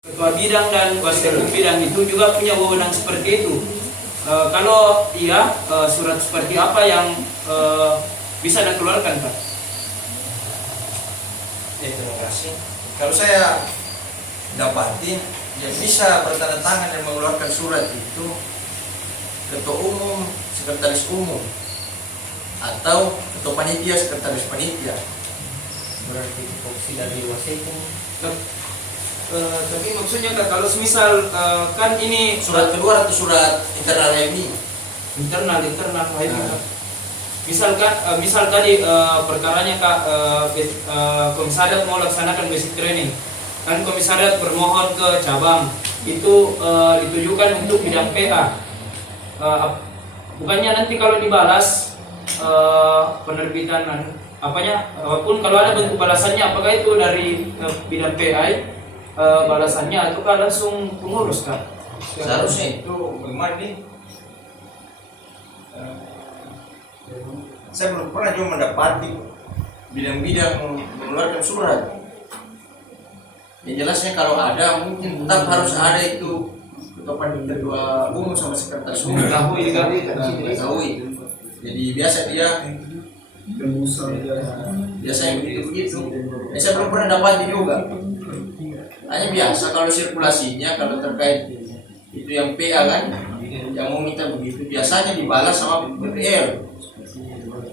Ketua bidang dan wakil bidang itu juga punya wewenang seperti itu. Kalau iya, surat seperti apa yang bisa dikeluarkan, Pak? Ya, terima kasih. Kalau saya dapati yang bisa bertanda tangan dan mengeluarkan surat itu ketua umum, sekretaris umum, atau ketua panitia, sekretaris panitia. Berarti opsi dari wasekjen. Tapi maksudnya Kak, kalau semisal kan ini Surat keluar atau surat internal HMI? internal HMI. Misal tadi perkaranya Kak, komisariat mau laksanakan basic training, kan komisariat bermohon ke cabang itu ditujukan untuk bidang PA. Bukannya nanti kalau dibalas penerbitan apapun, kalau ada bentuk balasannya, apakah itu dari bidang PA balasannya ataukah langsung pengurus Kak? Seharusnya itu bagaimana nih? Saya belum pernah juga mendapati bidang-bidang mengeluarkan surat. Yang jelasnya kalau ada mungkin tetap harus ada itu ketua umum sama sekretaris umum. Ketahui. Jadi biasa dia biasanya begitu. Saya belum pernah dapat juga. Hanya biasa kalau sirkulasinya, kalau terkait itu yang PA kan, yang mau minta begitu biasanya dibalas sama BPL.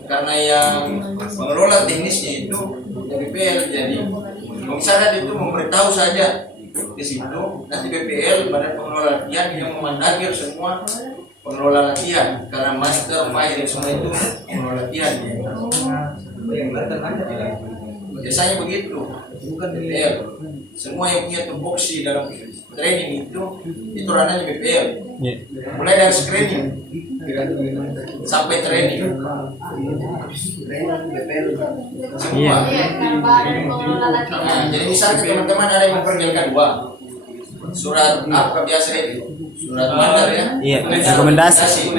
Karena yang mengelola teknisnya itu dari BPL, jadi komisariat itu memberitahu saja ke situ, nanti BPL badan pengelola latihan yang memandatir semua pengelola latihan, karena master, file semua itu pengelola latihan. Biasanya begitu, bukan BPL. Semua yang punya tupoksi dalam training itu ranahnya BPL. Mulai dari screening sampai training semua. Nah, jadi misalnya teman-teman ada yang memperkenalkan surat apa biasa itu, surat mandar ya, rekomendasi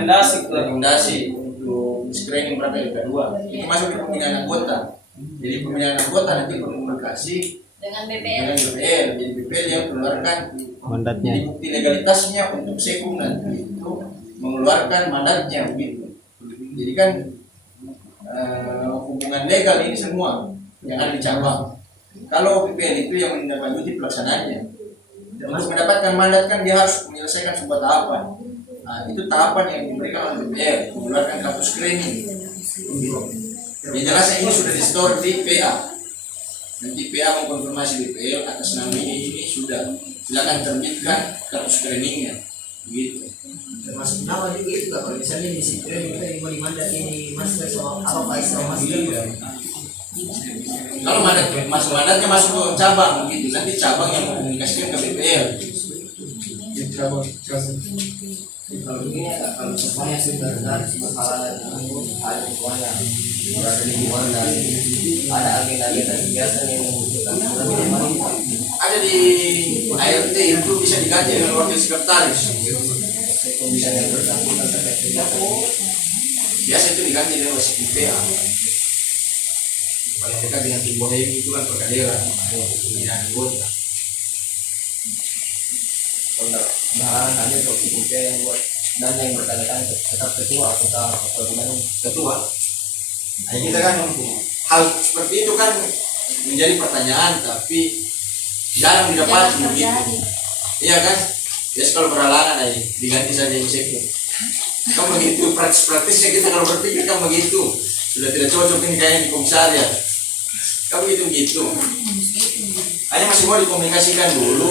untuk screening berapa yang kedua itu masuk di pemilihan anggota. Jadi pemilihan anggota nanti berkomunikasi dengan BPL. Jadi BPL yang mengeluarkan mandatnya. Jadi bukti legalitasnya untuk sekum nanti itu mengeluarkan mandatnya begitu. Jadi kan hubungan legal ini semua yang ada di cabang. Kalau BPL itu yang menindaklanjuti pelaksanaannya. Untuk mendapatkan mandat kan dia harus menyelesaikan sebuah tahapan. Nah, itu tahapan yang diberikan oleh BPL, mengeluarkan kartu screening. Yang jelasnya ini sudah di-store di PA. Nanti PA mengkonfirmasi BPL atas nama ini sudah, silakan terbitkan kartu screeningnya, begitu. Termasuk nama juga itu kalau misalnya di situ kita mau dimandat ini masker sama apa sama masker. Kalau mandatnya masuk ke cabang, begitu. Nanti cabang yang mengkomunikasikan ke BPL. Kalau ini kalau semuanya sudah dari masalah dan ada semuanya berada di mana ada agenda-agenda kegiatan yang membutuhkan ada di ART itu bisa diganti dengan wakil sekretaris. bisa yang bersangkutan terkait kegiatan. Biasa itu diganti dengan wasit PA. Paling dekat dengan timur itu kan perkaderan, pemilihan anggota. Nah, hanya untuk tipe yang buat dan yang bertanya tetap ketua atau gimana? Ketua. Nah, kita kan hal seperti itu kan menjadi pertanyaan, tapi jarang didapati begitu. Iya kan? Biasa kalau berhalangan aja diganti saja executive. Kan begitu praktisnya kita kalau berpikir kan begitu. Sudah tidak cocok ini kayaknya di komisariat. Kan begitu. Hanya masih mau dikomunikasikan dulu.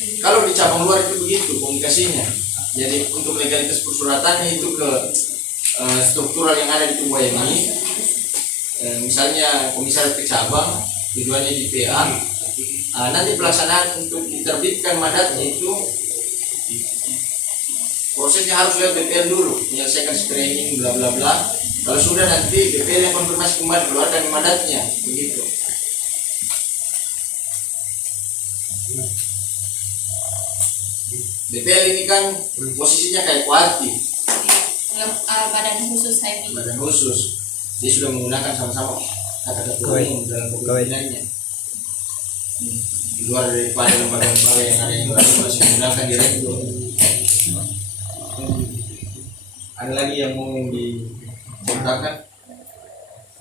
Kalau di cabang luar itu begitu komunikasinya. Jadi untuk legalitas persyaratannya itu ke struktural yang ada di tubuh ini. Misalnya komisariat ke cabang, tujuannya di PA. Nanti pelaksanaan untuk diterbitkan mandatnya itu prosesnya harus lewat BPL dulu, menyelesaikan screening bla bla bla. Kalau sudah nanti BPL yang konfirmasi kembali keluarkan mandatnya, begitu. BPL ini kan posisinya kayak kuarti, badan khusus HMI. badan khusus. Dia sudah menggunakan sama-sama kata ketua umum dalam kepemimpinannya. di luar daripada lembaga-lembaga yang ada yang masih menggunakan direktur. Ada lagi yang mau diceritakan?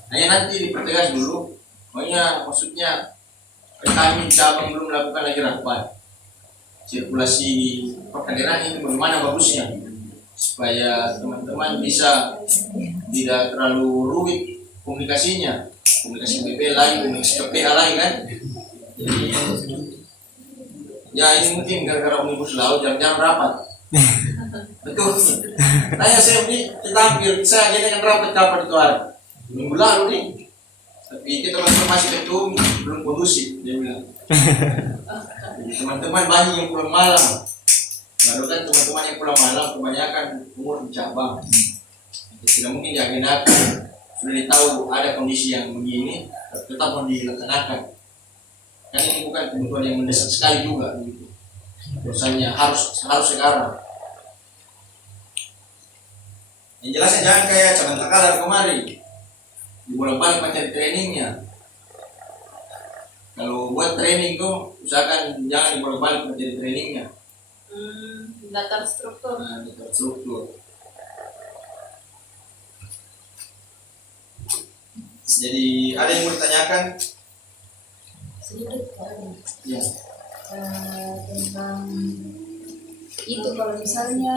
Hanya nanti dipertegas dulu. Maksudnya kami cabang belum melakukan lagi rapat. Sirkulasi perkandiran itu bagaimana bagusnya supaya teman-teman bisa tidak terlalu rumit komunikasinya, komunikasi BP lain, komunikasi KPA lain kan. Jadi ya ini mungkin gara-gara omnibus law jam-jam rapat. Betul. Tanya saya ini kita hampir saya aja dengan rapat kapan itu hari minggu lalu nih. Tapi kita masih ketum belum kondusif dia bilang. Jadi teman-teman banyak yang pulang malam. Baru kan teman-teman yang pulang malam kebanyakan umur di cabang. Tidak mungkin diagendakan. Sudah tahu ada kondisi yang begini, tetap mau dilaksanakan. Kan ini bukan kebutuhan yang mendesak sekali juga. Gitu. Urusannya harus sekarang. Yang jelasnya jangan kayak cabang takalar kemarin. Dibolak-balik mencari trainingnya. Kalau buat training tuh usahakan jangan dibolak-balik mencari trainingnya. Data struktur. Nah, data struktur. Jadi ada yang mau ditanyakan? Sedikit Pak. Ya. Tentang itu kalau misalnya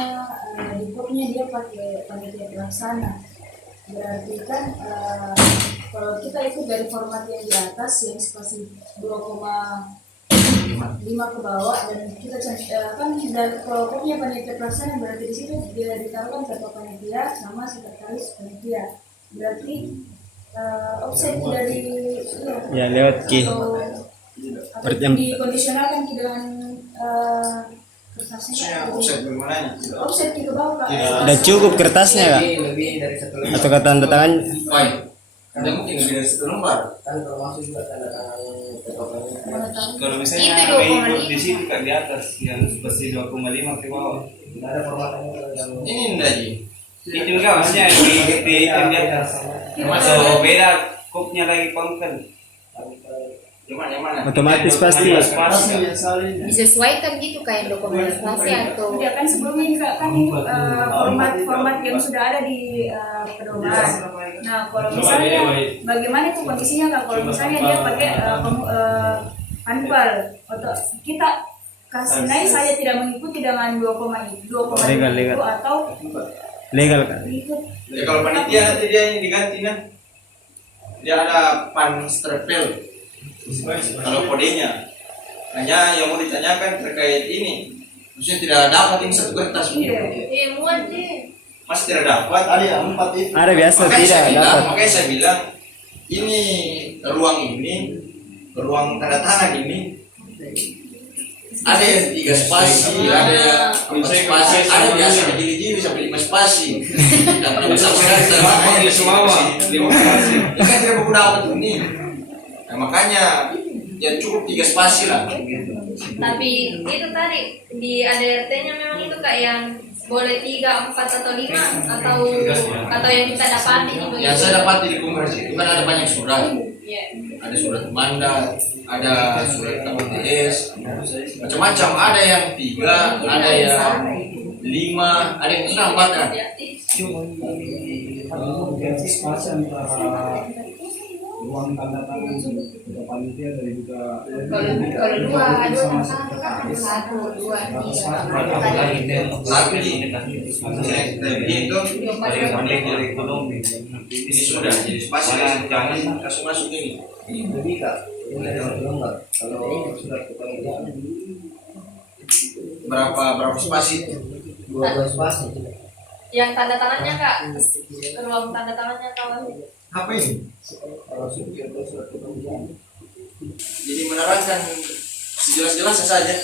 di kopnya dia pakai panitia pelaksana, berarti kan kalau kita ikut dari format yang di atas yang spasi 2,5 ke bawah dan kita kan dan kalau kopnya panitia pelaksana berarti di situ dia ditaruhkan ketua panitia sama sekretaris panitia, berarti offset dari Ya lewat ki. atau dikondisionalkan dengan kertasnya. Offset bagaimana? Offset ke bawah Pak. Udah cukup kertasnya kak? Lebih dari satu lembar. Atau tanda tangan? Baik. Ada mungkin lebih dari satu lembar. Kan termasuk juga tanda tangan ketua. Kalau misalnya Itu ikut 2,5. di situ kan di atas yang seperti 2,5 ke bawah. Tidak ada formatnya yang Ini enggak Ji. Itu enggak maksudnya di yang di atas. Atau beda kopnya lagi pangkat. Yang mana? Otomatis pasti. Disesuaikan gitu kayak dokumentasi atau Ya kan sebelumnya juga kan format yang sudah ada di pedoman. Nah kalau misalnya bagaimana itu kondisinya Kak? Kalau misalnya dia pakai panpel atau kita kasih naik saya tidak mengikuti dengan 2,2 Legal. itu atau Legal kak? ikut. Ya kalau panitia nanti dia ini diganti kan. Dia ada pan strepel. Kalau kodenya hanya yang mau ditanyakan terkait ini, maksudnya tidak dapat ini satu kertas begitu. muat deh. Masih tidak dapat. Ada yang 4 itu. Ada biasa Makanya tidak saya bilang, dapat. makanya saya bilang ini ruang tanda tangan ini ada yang 3 spasi, ada yang 4 spasi, ada biasa begini-gini sampai 5 spasi. Dan kalau sama sekali Di semua 5 spasi. ini kan tidak menggunakan ini. Nah, makanya ya cukup 3 spasi lah. Tapi itu tadi di ADRT-nya memang itu kayak yang boleh 3, 4 atau 5 atau yang kita dapati gitu. Yang saya dapat di kongres itu kan ada banyak surat. Iya. Ada surat mandat, ada surat KPTS, macam-macam. Ada yang 3, ada yang 5, ada yang 6 bahkan. Ruang tanda tangan ketua panitia dari juga Kalau dua kan 1, 2, 3. Satu ini, itu ini sudah jadi spasi, jangan langsung masuk ini. lebih Kak. Ini ada satu lembar. Kalau surat kepanitiaan Berapa spasi itu? 12 spasi. Yang tanda tangannya Kak, ke ruang tanda tangannya kawan. Apa ini? Kalau surat kepanitiaan Jadi menerangkan sejelas-jelasnya saja.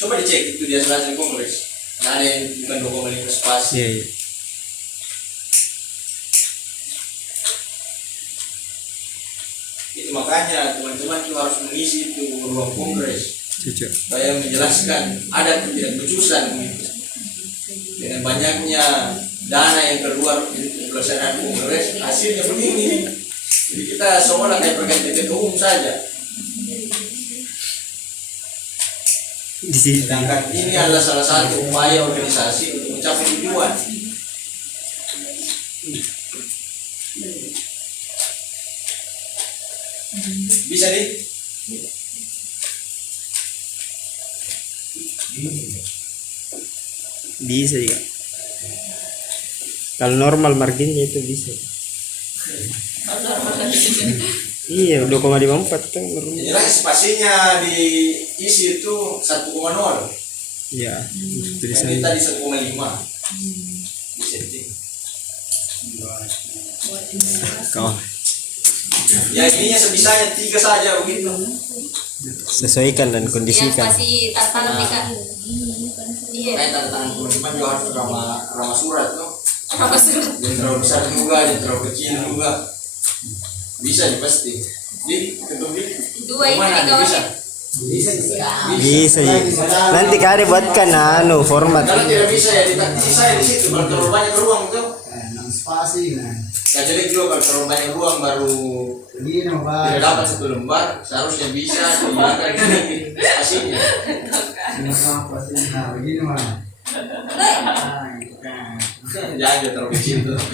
Coba dicek itu dia hasil kongres. Nah, ada yang bukan 2,5 spasi. Iya iya. Itu makanya teman-teman itu harus mengisi itu ruang kongres Cucu. supaya menjelaskan ada ketidakbecusan gitu. Dengan banyaknya dana yang keluar untuk pelaksanaan kongres, hasilnya begini. Jadi kita seolah kayak pergantian umum saja. Di sini. Sedangkan ini adalah salah satu upaya organisasi untuk mencapai tujuan. Bisa nih? Bisa juga. Kalau normal marginnya itu bisa. Iya, 2,54 kan normal. Yang jelas spasinya diisi itu 1,0. Iya, Yang tulisan. ini tadi 1,5 di setting. Kau Ya ininya sebisanya 3 saja begitu. sesuaikan dan Yang kondisikan. kasih tantangan nih kak. Iya. Kayak tantangan teman-teman juga harus ramah surat tuh. Apa surat? Yang terlalu besar juga, yang terlalu kecil juga. Bisa nih pasti. Di ketemu di. Dua itu Mana di bisa? Bisa ya. Nanti kalian buatkan format. Kalau tidak bisa ya ditaktisi saya di situ. Kalau terlalu banyak ruang itu. spasi nah. Ya jadi juga kalau terlalu banyak ruang baru Begini Pak. tidak dapat 1 lembar, seharusnya bisa dihilangkan sedikit hasilnya. Nah, begini mah. Jangan terlalu kecil tuh. 4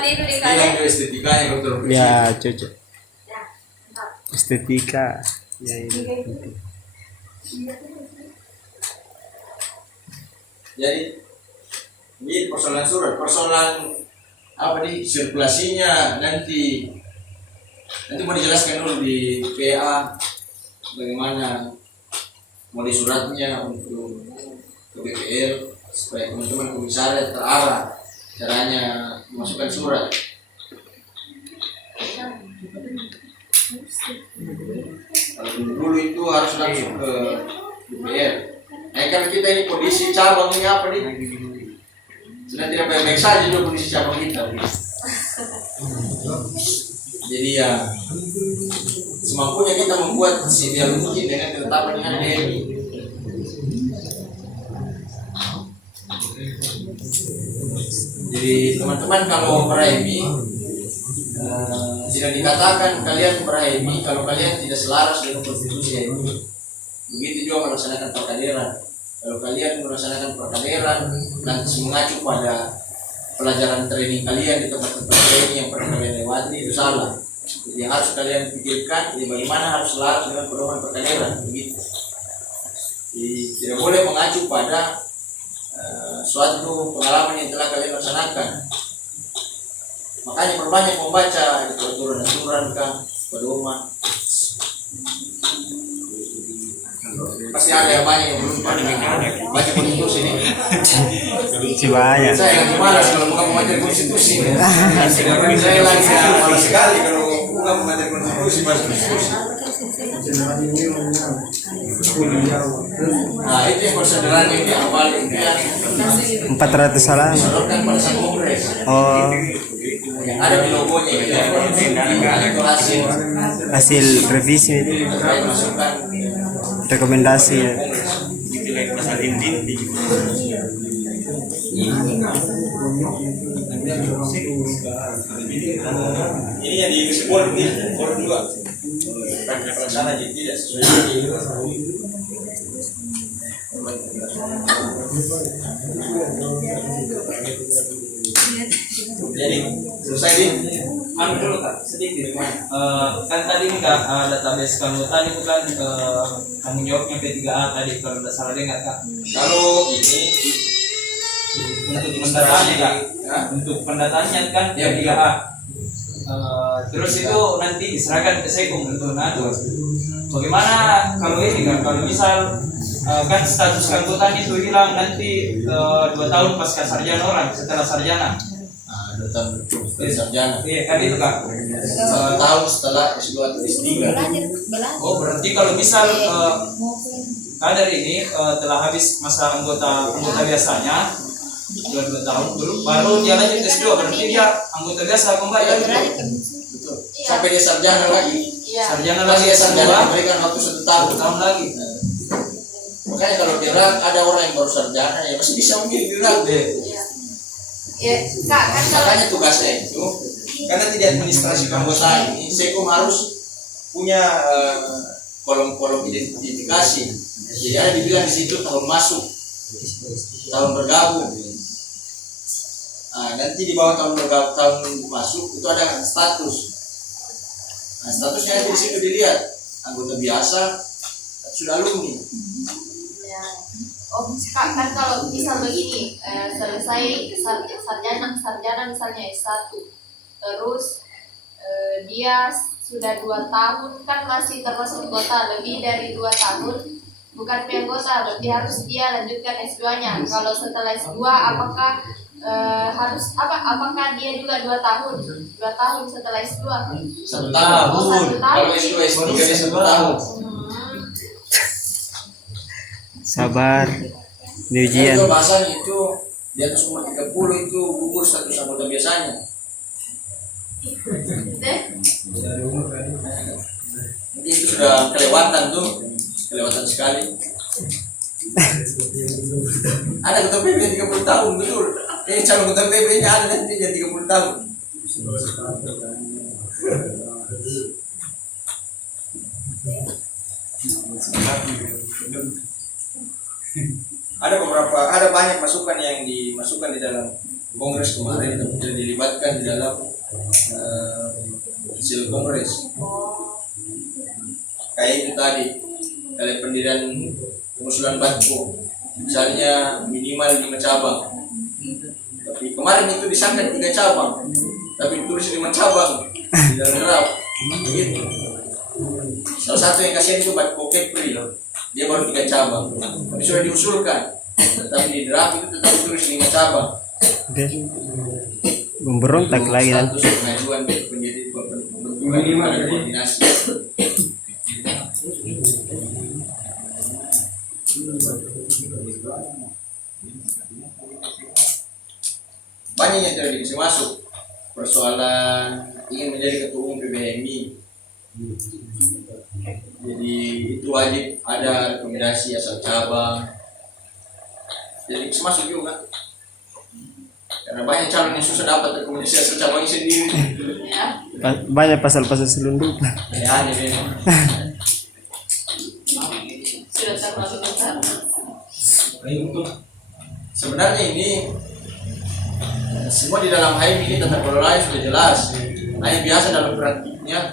itu di kak. Hilang juga estetikanya kalau terlalu kecil. Ya, cocok. Estetika. Ya, ini. Jadi ini persoalan surat, persoalan apa nih sirkulasinya nanti mau dijelaskan dulu di PA bagaimana model suratnya untuk ke BPL supaya teman-teman komisaris terarah caranya memasukkan surat. Kalau dulu itu harus langsung ke BPL. Nah, kan kita ini kondisi cabang ini apa nih? Sudah tidak baik-baik saja juga kondisi cabang kita. Jadi ya semampunya kita membuat ideal mungkin dengan ketetapan dengan DMI. Jadi teman-teman kalau PRAIMI tidak dikatakan kalian PRAIMI kalau kalian tidak selaras dengan konstitusi ini. Begitu juga melaksanakan perkaderan. Kalau kalian melaksanakan perkaderan lantas mengacu pada pelajaran training kalian di tempat-tempat training yang pernah kalian lewati itu salah. Jadi yang harus kalian pikirkan jadi bagaimana harus selaras dengan pedoman perkaderan begitu. Jadi tidak boleh mengacu pada suatu pengalaman yang telah kalian laksanakan. Makanya perbanyak membaca aturan-aturan kan pedoman. Pasti ada yang banyak yang belum pernah baca konstitusi ini. Si banyak. Saya lagi malas kalau bukan membaca konstitusi. Saya lagi malas sekali kalau bukan membaca konstitusi, bahas konstitusi. Nah itu yang persaudaraan yang diawal itu yang 400 halaman. disalurkan pada saat kongres. Oh, Yang ada di logonya itu itu hasil revisi itu. terkait masukan Rekomendasi ya. ini yang di kesimpulan ini boleh juga pelaksana jadi tidak sesuai jadi selesai nih. Anu dulu kak, sedikit. Kan tadi enggak database keanggotaan itu kan tanggung jawabnya P3A tadi kalau tidak salah dengar kak. Kalau ini Untuk pendataannya kak, untuk pendataannya kan P3A. Terus itu nanti diserahkan ke Sekum untuk nado. Bagaimana kalau ini kan, kalau misal kan status keanggotaan itu hilang nanti 2 tahun pasca sarjana orang setelah sarjana. 2 tahun sarjana. Iya kan itu kak. 1 tahun setelah S2 atau S3. Oh berarti kalau misal kader ini telah habis masa anggota biasanya 2 tahun dulu baru dia lanjut S2 berarti dia anggota biasa kembali lagi. Betul. Sampai dia sarjana lagi. Sarjana Lagi lagi dia sarjana S2 diberikan waktu 1 1 tahun. tahun lagi. Makanya kalau dirang ada orang yang baru sarjana ya masih bisa memilih dirang deh. Ya, kak kan kalau Makanya tugasnya itu karena tidak administrasi keanggotaan ini, Sekom harus punya kolom-kolom identifikasi. Jadi ada dibilang di situ tahun masuk, tahun bergabung. Nanti di bawah tahun bergabung, tahun masuk itu ada status. Nah, statusnya itu di situ dilihat anggota biasa, sudah alumni. Ya. Oh, kan kalau misal begini, selesai sarjana misalnya S1, terus dia sudah 2 tahun, kan masih termasuk anggota. Lebih dari 2 tahun bukan anggota, berarti harus dia lanjutkan S2-nya. Kalau setelah S2 apakah harus apakah dia juga 2 tahun? 2 tahun setelah S2? 1 tahun. Kalau S2 S3 dia 1 tahun. Sabar di ujian. Itu bahasanya itu di atas umur 30 itu gugur status anggota biasanya. Jadi itu sudah kelewatan tuh, kelewatan sekali. Ada ketua PP 30 tahun betul. Ini calon ketua PP nya ada nanti dia 30 tahun. Ada banyak masukan yang dimasukkan di dalam kongres kemarin dan dilibatkan di dalam hasil kongres. Kayak itu tadi, dari pendirian pengusulan Batko, misalnya minimal 5 cabang. Tapi kemarin itu disangka 3 cabang, tapi tulis 5 cabang di dalam draft. Begitu. Salah satu yang kasihan itu Batko Kepri, dia baru 3 cabang, tapi sudah diusulkan. Tetapi di draft itu tetap tulis 5 cabang. Oke. Memberontak lagi kan. Status pengajuan menjadi bentukan pada koordinasi. Banyak yang tidak bisa masuk. Persoalan ingin menjadi ketua umum PBMI, jadi itu wajib ada rekomendasi asal cabang. Jadi bisa masuk juga. Karena banyak calon yang susah dapat rekomendasi asal cabangnya sendiri. Banyak pasal-pasal selundup. Ya, jadi Sudah terlalu besar. sebenarnya ini semua di dalam HIM ini tata kelola sudah jelas. Hanya biasa dalam praktiknya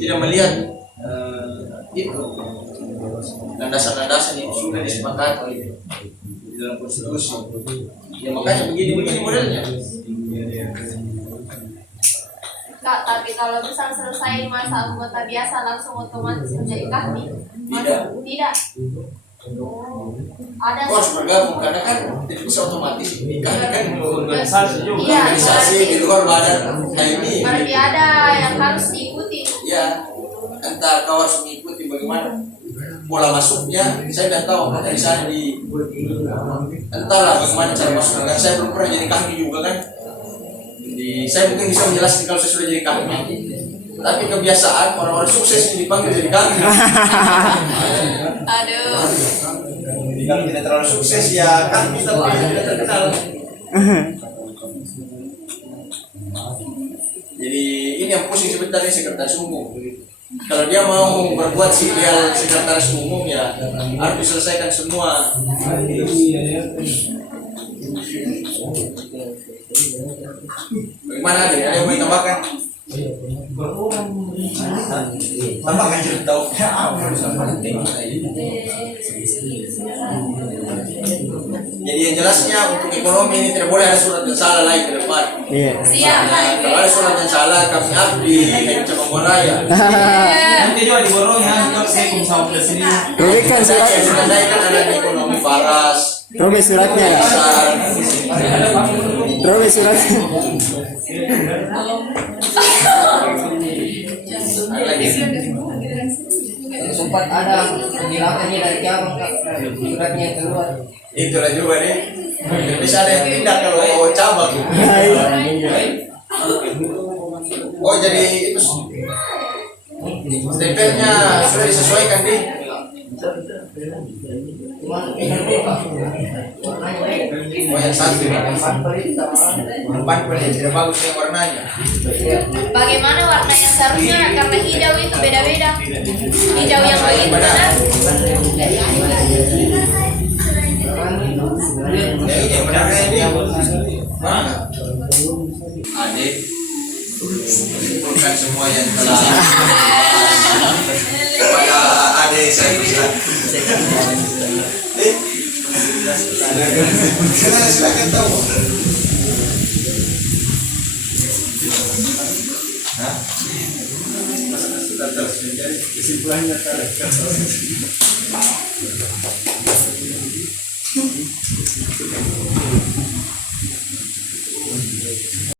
tidak melihat itu landasan-landasan yang sudah disepakati di dalam konstitusi. Ya makanya begini modelnya. Kak, tapi kalau misal selesai masa anggota biasa langsung otomatis menjadi kahmi? Tidak. Ada Harus bergabung karena kan tidak bisa otomatis nikah kan Organisasi juga. Iya, organisasi di luar badan HIM. berarti ada yang harus diikuti. Ya, entah kau harus mengikuti bagaimana pola masuknya. Saya tidak tahu dari sana entahlah bagaimana cara masuknya. Karena saya belum pernah jadi kahmi juga kan. Jadi saya mungkin bisa menjelaskan kalau saya sudah jadi kahmi. Tapi kebiasaan orang-orang sukses yang dipanggil jadi kahmi. Aduh. Jadi kalau tidak terlalu sukses ya kahmi tapi tidak terkenal. Jadi ini yang pusing sebenarnya sekretaris umum. Kalau dia mau berbuat ideal sekretaris umum ya harus diselesaikan semua. Bagaimana ada yang mau tambahkan? Tambahkan cerita tahu. Jadi yang jelasnya untuk ekonomi ini tidak boleh ada surat yang salah lagi ke depan. Iya. Siap. Kalau ada surat yang salah kami abdi di cabang raya. Nanti juga diborong ya, kalau saya sama presiden. Robekan Saya surat. sudah kan ada ekonomi Faras. Robek suratnya. Besar. Robek suratnya. Ada lagi. Sempat ada penjelasannya dari cabang Kak, suratnya keluar. Itulah juga nih. Bisa ada yang tindak kalau cabang. Oh jadi itu stempelnya sudah disesuaikan di Oh yang satu ini. Empat paling tidak bagus yang warnanya. Bagaimana warna yang seharusnya karena hijau itu beda-beda. Hijau yang begitu benar. Yang benar ini. Mana? Adik, kumpulkan semua yang telah kepada adik saya Ustaz. Silakan tahu. Hah? Kesimpulannya tadi.